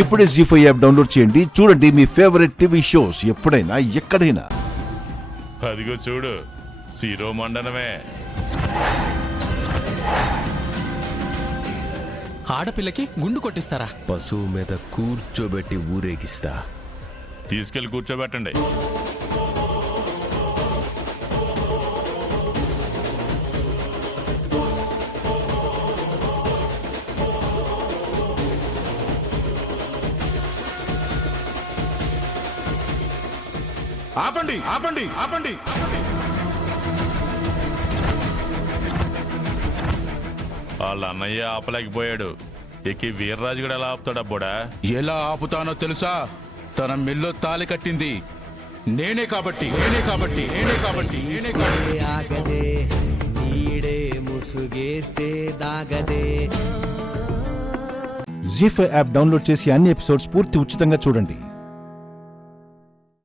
ఇప్పుడే జీ5 app download చేయండి. చూడండి మీ ఫేవరెట్ టీవీ షోస్ ఎప్పుడైనా ఎక్కడైనా. అదిగో చూడు, శిరోమండనమే. ఆడపిల్లకి గుండు కొట్టిస్తారా? పశువు మీద కూర్చోబెట్టి ఊరేగిస్తా. తీసుకెళ్లి కూర్చోబెట్టండి. ఆపండి ఆపండి ఆపండి ఆపండి. వాళ్ళ అన్నయ్య ఆపలేకపోయాడు, ఎక్కి వీర్రాజు కూడా ఎలా ఆపుతాడు అబ్బోడా? ఎలా ఆపుతానో తెలుసా? తన మెల్లో తాలి కట్టింది నేనే కాబట్టి నేనే కాబట్టి నేనే కాబట్టి నేనే కాబట్టి. ఆగదే నీడే ముసుగేస్తే దాగదే. జీ5 యాప్ డౌన్లోడ్ చేసి అన్ని ఎపిసోడ్స్ పూర్తి ఉచితంగా చూడండి.